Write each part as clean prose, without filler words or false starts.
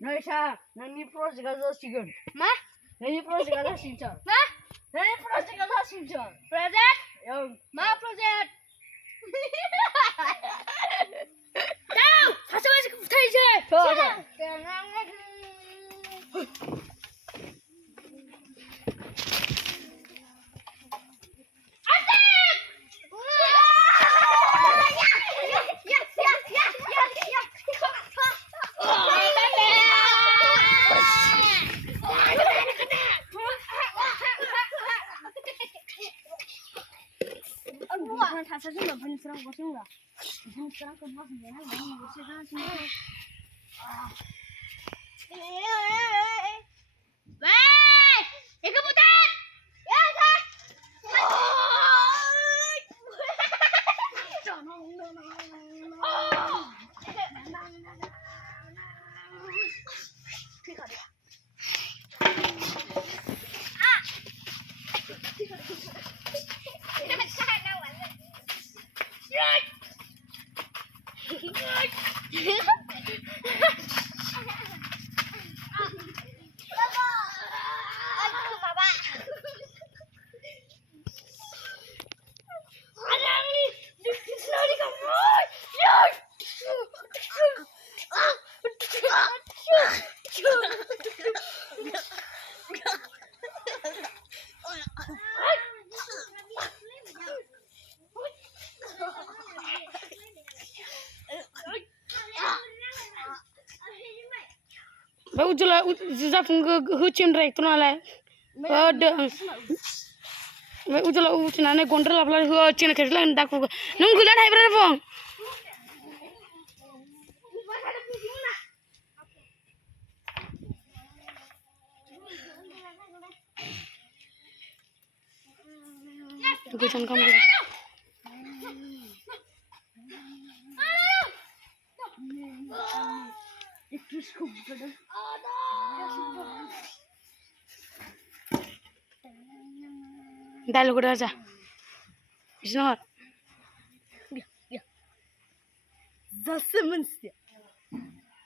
Noisa, nani prosi gaza sigon. Ma? Nani prosi gaza sincha. Ma? Nani prosi gaza sincha. Project? Yo. Ma project? Đâu, phải sao anh thầy chứ? Thôi.他是什么喷死了？我醒了，喷死了，跟我是原来我是啥情况？喂，一个不带，Ba ujula zafung hucin rek tunala ba ujula ucina ne gondra la pala hucin khesla ndak nung gula dai bra fong gujan kam gula Dale gura aja. Isnor. Zasımınsı.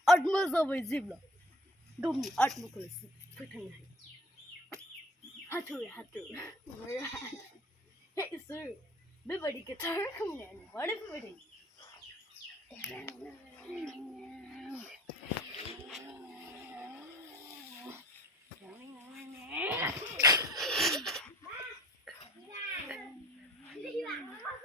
Artmaz zibla. Domni artma kulesi. Fıtın hay. Hatu. Hey sir. Bir badi ke tar kamne. Badi bir badi.